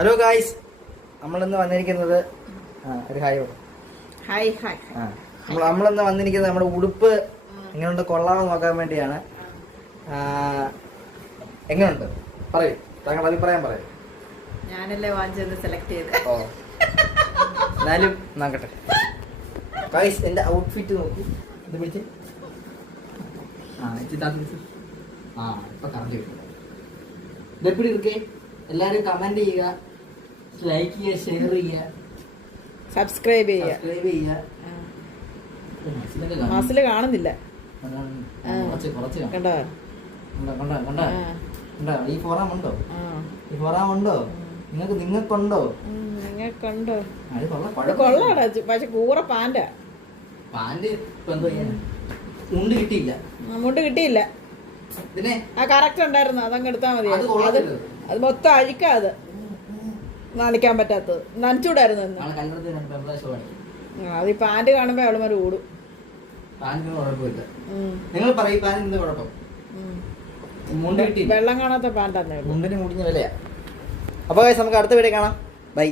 Hello guys, നമ്മളിന്ന് വന്നിരിക്കുന്നത് ഒരു ഹായ് ഹായ് ഹായ് നമ്മളിന്ന് വന്നിരിക്കുന്നത് നമ്മുടെ ഉടുപ്പ് എങ്ങനെയുണ്ട് കൊള്ളാമെന്ന് നോക്കാൻ വേണ്ടിയാണ്. എങ്ങനെയുണ്ട് പറയൂ, താങ്കൾ അഭിപ്രായം പറയൂ. ഞാനല്ലേ വാങ്ങിച്ചത് സെലക്ട് ചെയ്ത്. എന്നാലും നോക്കട്ടെ ഗായ്സ്, എൻ്റെ ഔട്ട്ഫിറ്റ് നോക്കൂ. ഇത് പിടിച്ച് ഇപ്പൊ കറണ്ട് കിട്ടും. ഇതെപ്പിടി ഇരിക്കേ? എല്ലാരും കമന്റ് ചെയ്യുക, ലൈക്ക് ചെയ്യുക, ഷെയർ ചെയ്യുക, സബ്സ്ക്രൈബ് ചെയ്യുക. മാസില് കാണുന്നില്ല കണ്ടോ? ഈ ഫോറാമുണ്ടോ? നിങ്ങൾക്കുണ്ടോ? നിങ്ങൾക്കുണ്ടോ? കൊള്ളാടാ, പക്ഷെ കൂറ പാൻറ് ഇപ്പൊ എന്തോ ചെയ്യാൻ? മുണ്ട് കിട്ടിയില്ല. മുണ്ട് കിട്ടിയില്ല. ആ കറക്റ്റ് ഉണ്ടായിരുന്നു, അതങ്ങ് എടുത്താ മതി. അത് മൊത്തം അഴിക്കാ, അത് നനയ്ക്കാൻ പറ്റാത്തത്. നനച്ചൂടായിരുന്നു ഇന്ന്. അത് ഈ പാൻറ് കാണുമ്പോ അവളുമാര് ഓടും. നിങ്ങൾ പറയും പാൻറ് കുഴപ്പം? വെള്ളം കാണാത്ത പാൻറ് തന്നെ. മുണ്ടിന് മുടിഞ്ഞ വിലയാ. അപ്പൊ നമുക്ക് അടുത്ത വീഡിയോ കാണാം. ബൈ.